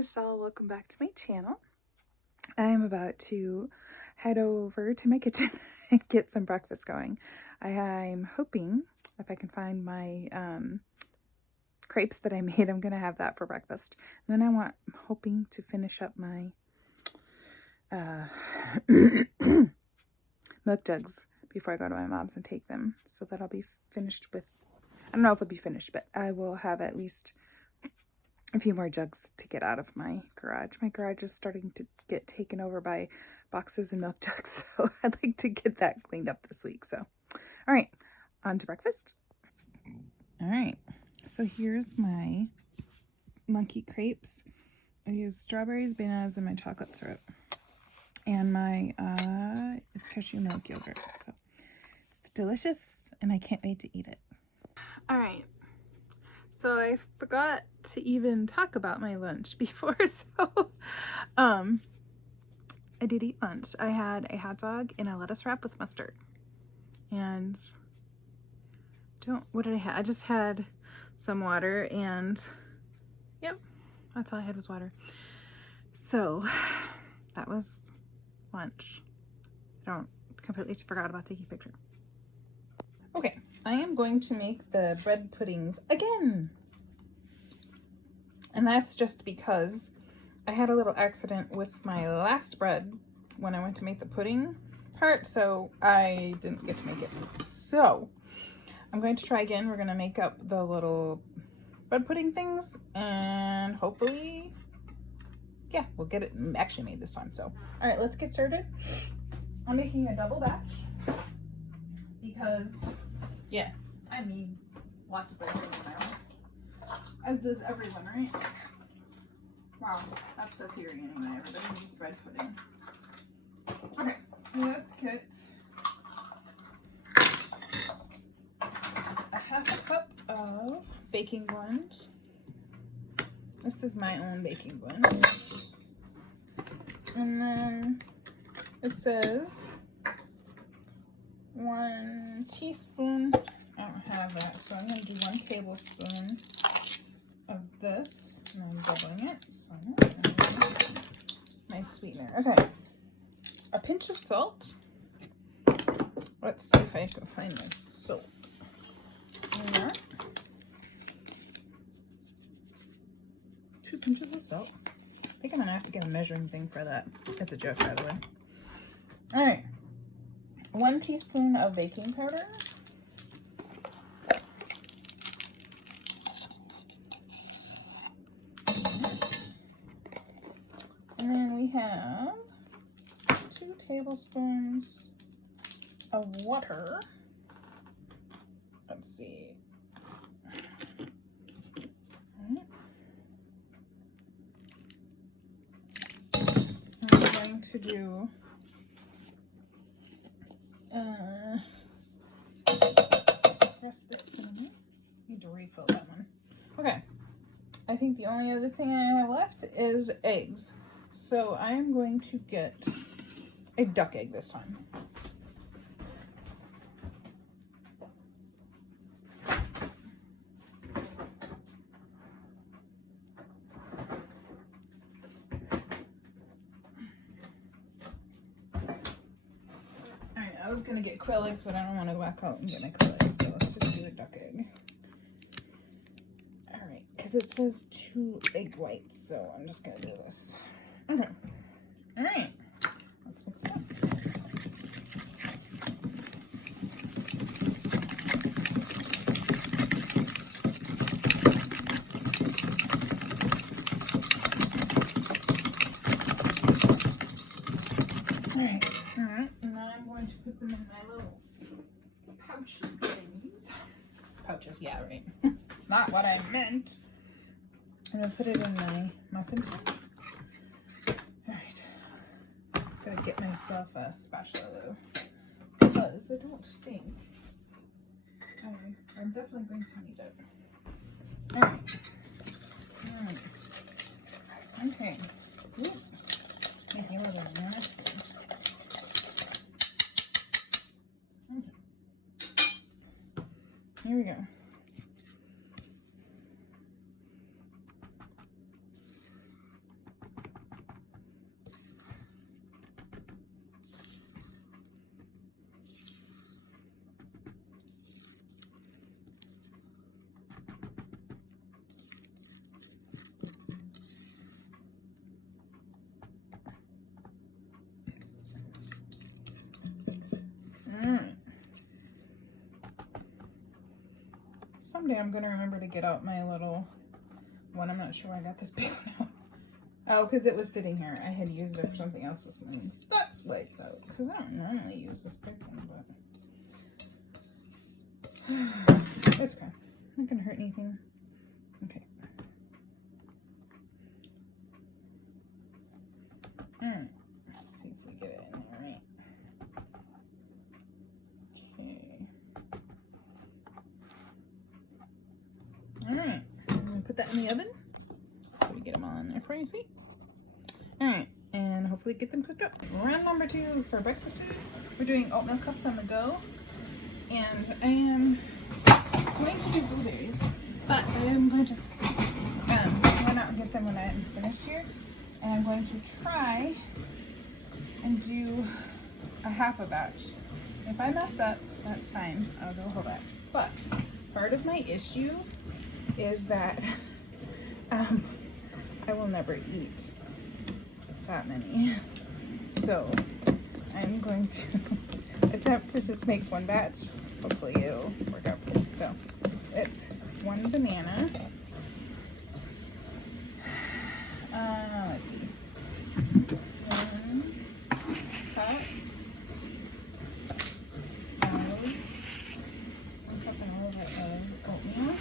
Michelle. Welcome back to my channel. I am about to head over to my kitchen and get some breakfast going. I'm hoping if I can find my crepes that I made, I'm going to have that for breakfast. And then I'm hoping to finish up my milk jugs before I go to my mom's and take them. So that I'll be finished with, I don't know if I'll be finished, but I will have at least a few more jugs to get out of my garage. My garage is starting to get taken over by boxes and milk jugs, so I'd like to get that cleaned up this week. So, all right, on to breakfast. All right, so here's my monkey crepes. I use strawberries, bananas, and my chocolate syrup, and my cashew milk yogurt. So it's delicious, and I can't wait to eat it. All right. So I forgot to even talk about my lunch before, so I did eat lunch. I had a hot dog and a lettuce wrap with mustard. And what did I have? I just had some water and yep, that's all I had was water. So that was lunch. I completely forgot about taking a picture. Okay, I am going to make the bread puddings again. And that's just because I had a little accident with my last bread when I went to make the pudding part, so I didn't get to make it. So I'm going to try again. We're going to make up the little bread pudding things and hopefully, yeah, we'll get it actually made this time. So, all right, let's get started. I'm making a double batch because, yeah, I need lots of bread pudding now, as does everyone, right? Wow, that's the theory anyway. Everybody needs bread pudding. Okay, so let's get a half a cup of baking blend. This is my own baking blend. And then it says 1 teaspoon. I don't have that, so I'm going to do 1 tablespoon of this. And I'm doubling it. So nice sweetener. Okay. A pinch of salt. Let's see if I can find my salt. There. 2 pinches of salt. I think I'm gonna have to get a measuring thing for that. That's a joke, by the way. All right. 1 teaspoon of baking powder. And then we have 2 tablespoons of water. Let's see. Right. I'm going to do press this cinnamon. Need to refill that one. Okay. I think the only other thing I have left is eggs. So I am going to get a duck egg this time. Alright, I was gonna get quail eggs, but I don't want to whack out and get my quail eggs, so let's just do a duck egg. Alright, because it says 2 egg whites, so I'm just gonna do this. Okay. Alright. Let's mix it up. Alright, and now I'm going to put them in my little pouches things. Pouches, yeah, right. Not what I meant. I'm gonna put it in my muffin tins. Alright. Gotta get myself a spatula though, because I don't think I'm definitely going to need it. Alright. Okay. Ooh. Making a little nasty. Okay. Here we go. Someday I'm gonna remember to get out my little one. I'm not sure why I got this big one out. Oh, because it was sitting here. I had used it for something else this morning. That's why it's out. Because I don't normally use this big one, but it's okay. Not gonna hurt anything. Okay. Alright. Let's see if we get it in there right. Okay. Alright. I'm gonna put that in the oven. So we get them all in there for you, see? Alright, and hopefully get them cooked up. Round number 2 for breakfast food. We're doing oatmeal cups on the go. And I am going to do blueberries, but I am going to run out and get them when I'm finished here. And I'm going to try and do a half a batch. If I mess up, that's fine. I'll do a whole batch. But part of my issue is that I will never eat that many. So I'm going to attempt to just make one batch. Hopefully it'll work out. So it's 1 banana. Let's see. 1 cup. 1 cup and all of oatmeal.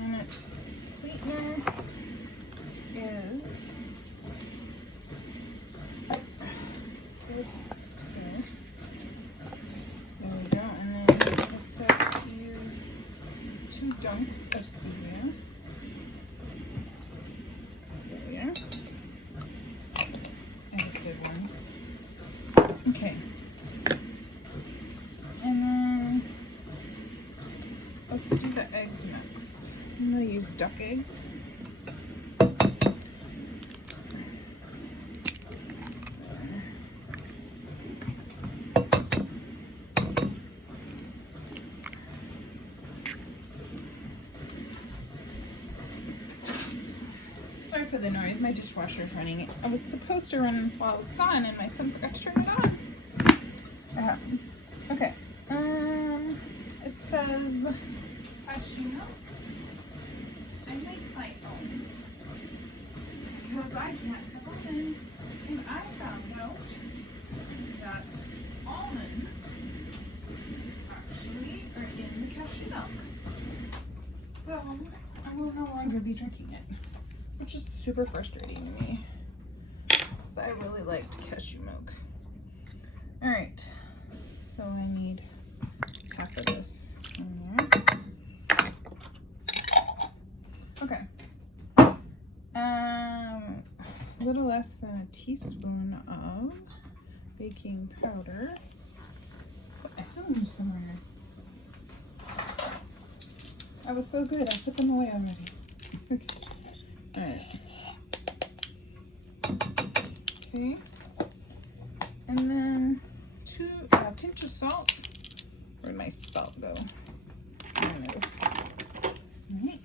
And then its sweetener is there we go, and then it says to use 2 dunks of stevia. There we are. I just did 1. Okay. And then let's do the eggs next. I'm gonna use duck eggs. Sorry for the noise, my dishwasher's running. I was supposed to run while I was gone and my son forgot to turn it on. That happens. Okay. It says cashew milk. I make my own because I can't have almonds, and I found out that almonds actually are in the cashew milk. So I will no longer be drinking it, which is super frustrating to me because I really liked cashew milk. All right, so I need half of this in there. Okay. A little less than a teaspoon of baking powder. Put my spoons somewhere. I was so good, I put them away already. Okay. Alright. Okay. And then a pinch of salt. Where'd my salt go? There it is. Alright.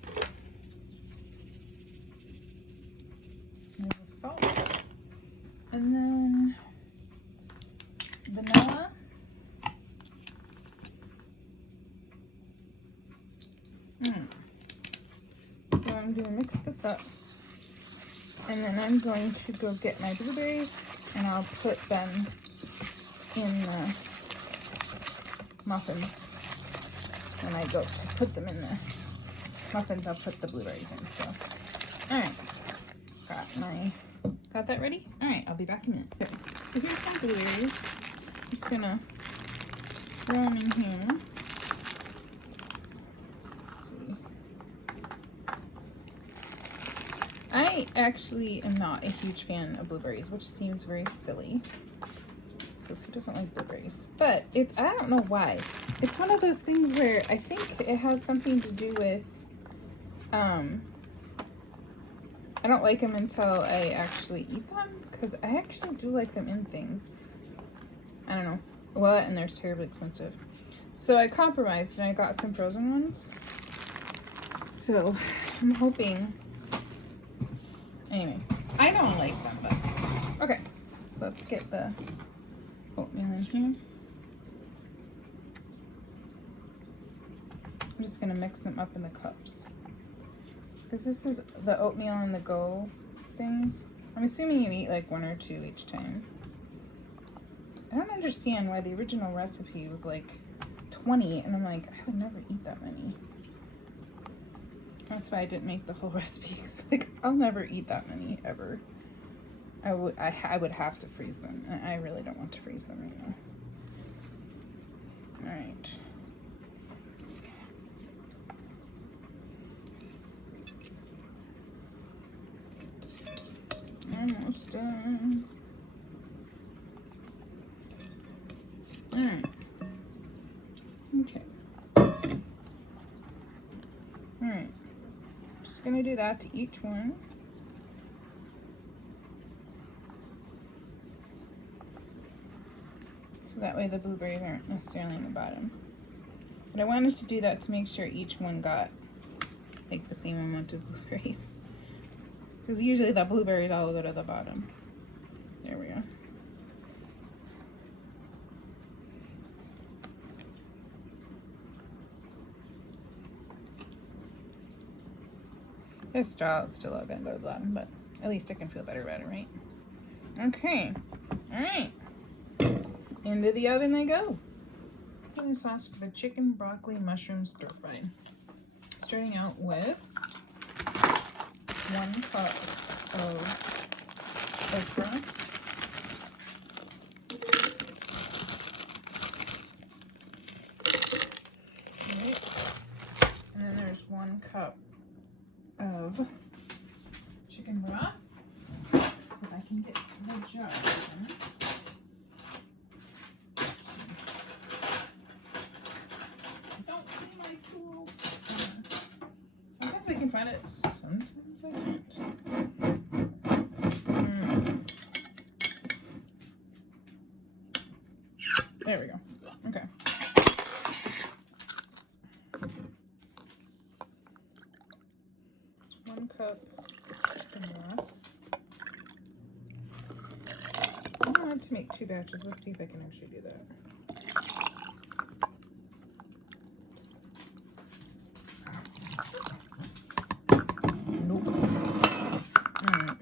There's the salt. And then vanilla. So I'm going to mix this up. And then I'm going to go get my blueberries and I'll put them in the muffins. When I go to put them in the muffins, I'll put the blueberries in. So, alright. Got that ready? Alright, I'll be back in a minute. Okay, so here's some blueberries. I'm just gonna throw them in here. Let's see. I actually am not a huge fan of blueberries, which seems very silly. Because who doesn't like blueberries? But I don't know why. It's one of those things where I think it has something to do with, I don't like them until I actually eat them, because I actually do like them in things. I don't know. Well, and they're terribly expensive. So I compromised and I got some frozen ones. So I'm hoping, anyway, I don't like them, but okay. So let's get the oatmeal in here. I'm just gonna mix them up in the cups. Because this is the oatmeal on the go things. I'm assuming you eat like 1 or 2 each time. I don't understand why the original recipe was like 20, and I'm like, I would never eat that many. That's why I didn't make the whole recipe, because like, I'll never eat that many ever. I would have to freeze them, and I really don't want to freeze them right now. All right. Almost done. All right. Okay. All right. Just gonna do that to each one. So that way the blueberries aren't necessarily in the bottom. But I wanted to do that to make sure each one got like the same amount of blueberries. Because usually the blueberries all go to the bottom. There we go. This straw is still all gonna go to the bottom, but at least I can feel better about it, right? Okay. Alright. Into the oven they go. Making sauce for the chicken, broccoli, mushroom stir fry. Starting out with 1 cup of okra. Right. And then there's 1 cup of chicken broth. If I can get the jar open. I don't see my tool. Sometimes I can find it, sometimes I can't. There we go. Okay. It's 1 cup chicken broth. I'm allowed to make 2 batches. Let's see if I can actually do that. Nope. Alright.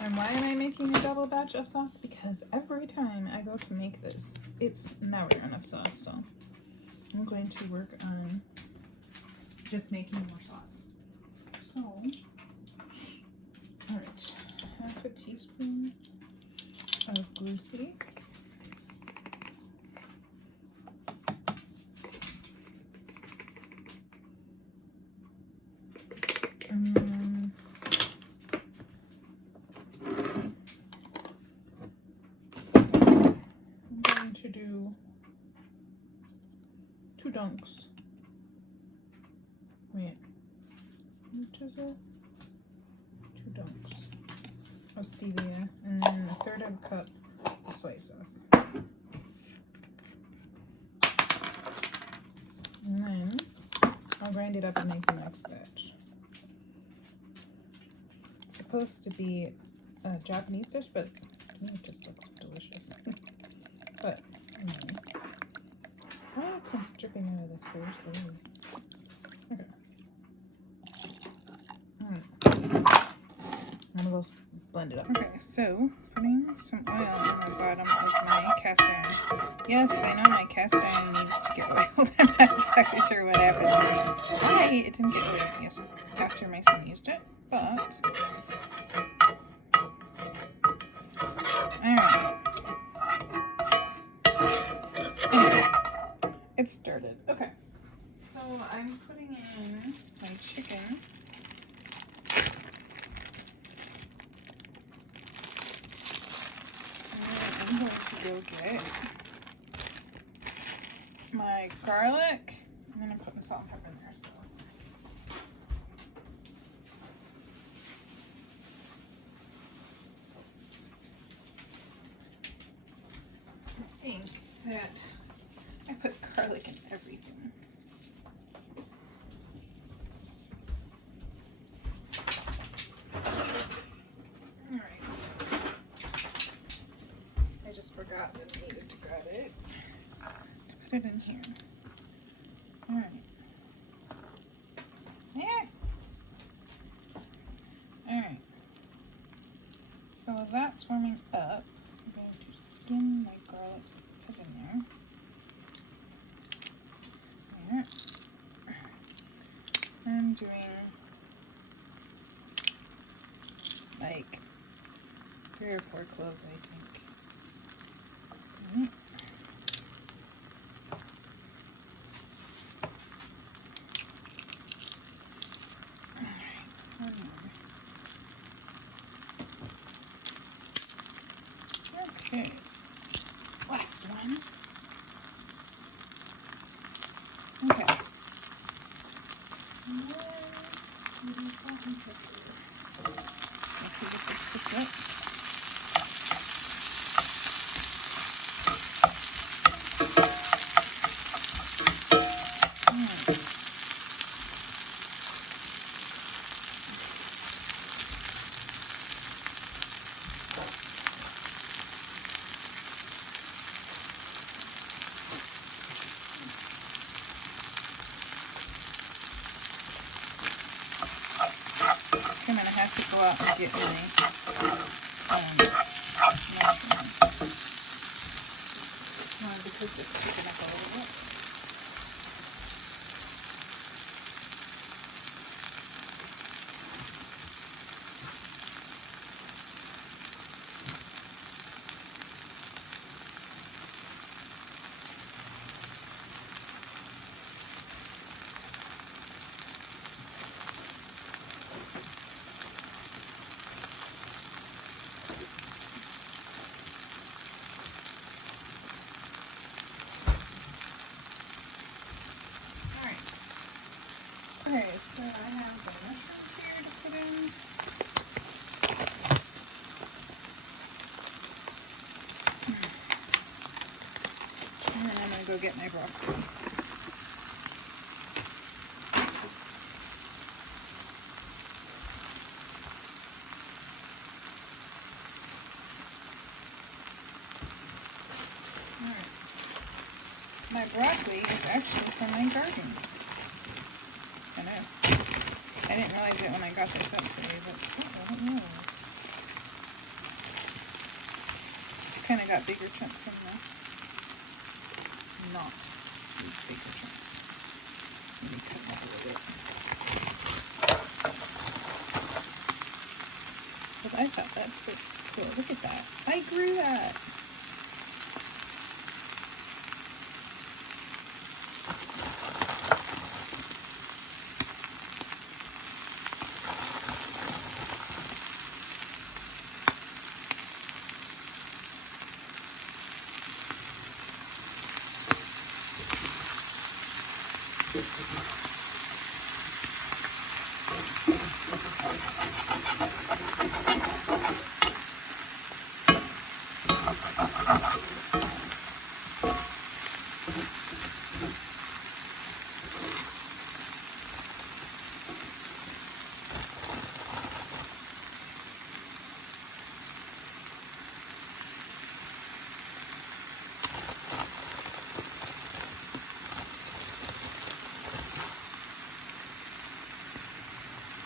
And why am I making a double batch of sauce? Because every time I go to make this, it's never enough sauce. So I'm going to work on just making more sauce. So, all right, 1/2 teaspoon of glue seed. To do 2 dunks. Wait, which is it? 2 dunks of stevia, and then 1/3 of a cup of soy sauce. And then I'll grind it up and make the next batch. It's supposed to be a Japanese dish, but to me it just looks delicious. But oil comes dripping out of this very slowly. Okay. Alright. I'm gonna go blend it up. Okay, so putting some oil on the bottom of my cast iron. Yes, I know my cast iron needs to get oiled. I'm not exactly sure what happened. Why it didn't get oiled yes, after my son used it, but alright. It started. Okay. So I'm putting in my chicken. And I'm going to go get my garlic. I'm going to put salt and pepper in there. that I put garlic in everything. Alright. I just forgot that I needed to grab it. To put it in here. Alright. Yeah. Alright. So while that's warming up, I'm going to skim my garlic to put in there. There. I'm doing like 3 or 4 cloves, I think. Alright. Alright, one more. Okay, last one. Okay. I'm gonna have to go out and get my mushrooms. I wanted to cook this chicken up a little bit. Okay, so I have the mushrooms here to put in. And then I'm going to go get my broccoli. Alright. My broccoli is actually from my garden. I know. I didn't realize it when I got this up today, but I don't know. Kind of got bigger chunks in there. Not these bigger chunks. Let me cut them up a little bit. But I thought that's pretty cool. Look at that. I grew that.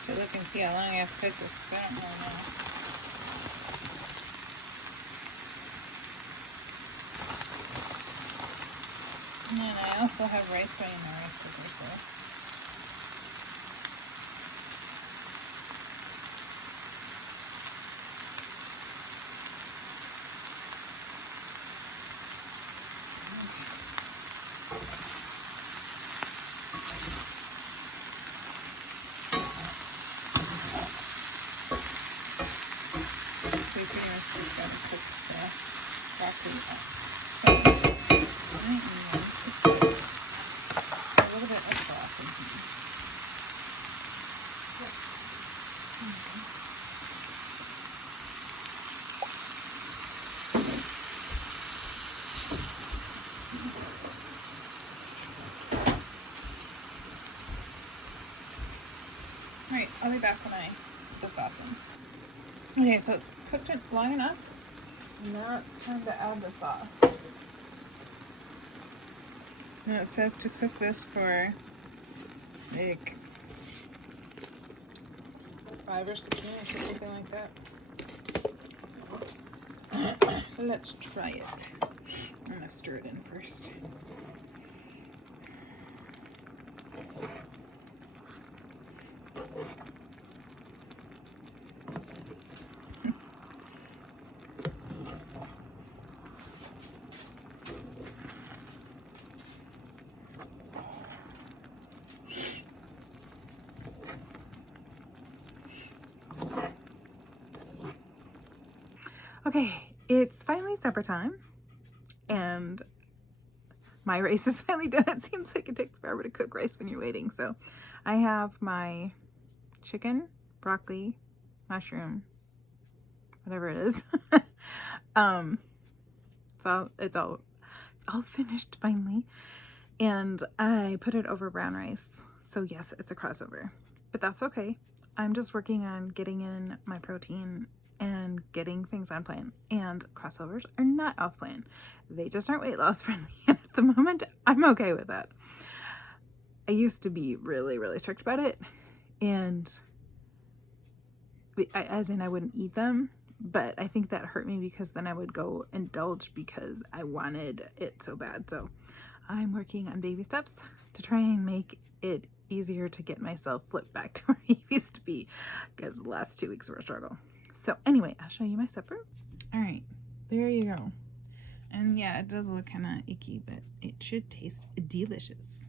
Look and see how long I have to cook this because I don't really know. And then I also have rice going in the rice cooker, so. Alright, I'll be back when I put the sauce in. Okay, so it's cooked it long enough. Now it's time to add the sauce. Now it says to cook this for like 5 or 6 minutes or something like that. So let's try it. I'm gonna stir it in first. Okay, it's finally supper time, and my rice is finally done. It seems like it takes forever to cook rice when you're waiting. So I have my chicken, broccoli, mushroom, whatever it is. It's all finished finally, and I put it over brown rice. So yes, it's a crossover, but that's okay. I'm just working on getting in my protein and getting things on plan, and crossovers are not off plan. They just aren't weight loss friendly, and at the moment I'm okay with that. I used to be really, really strict about it, and as in I wouldn't eat them, but I think that hurt me because then I would go indulge because I wanted it so bad. So I'm working on baby steps to try and make it easier to get myself flipped back to where I used to be, because the last 2 weeks were a struggle. So anyway, I'll show you my supper. All right, there you go. And yeah, it does look kind of icky, but it should taste delicious.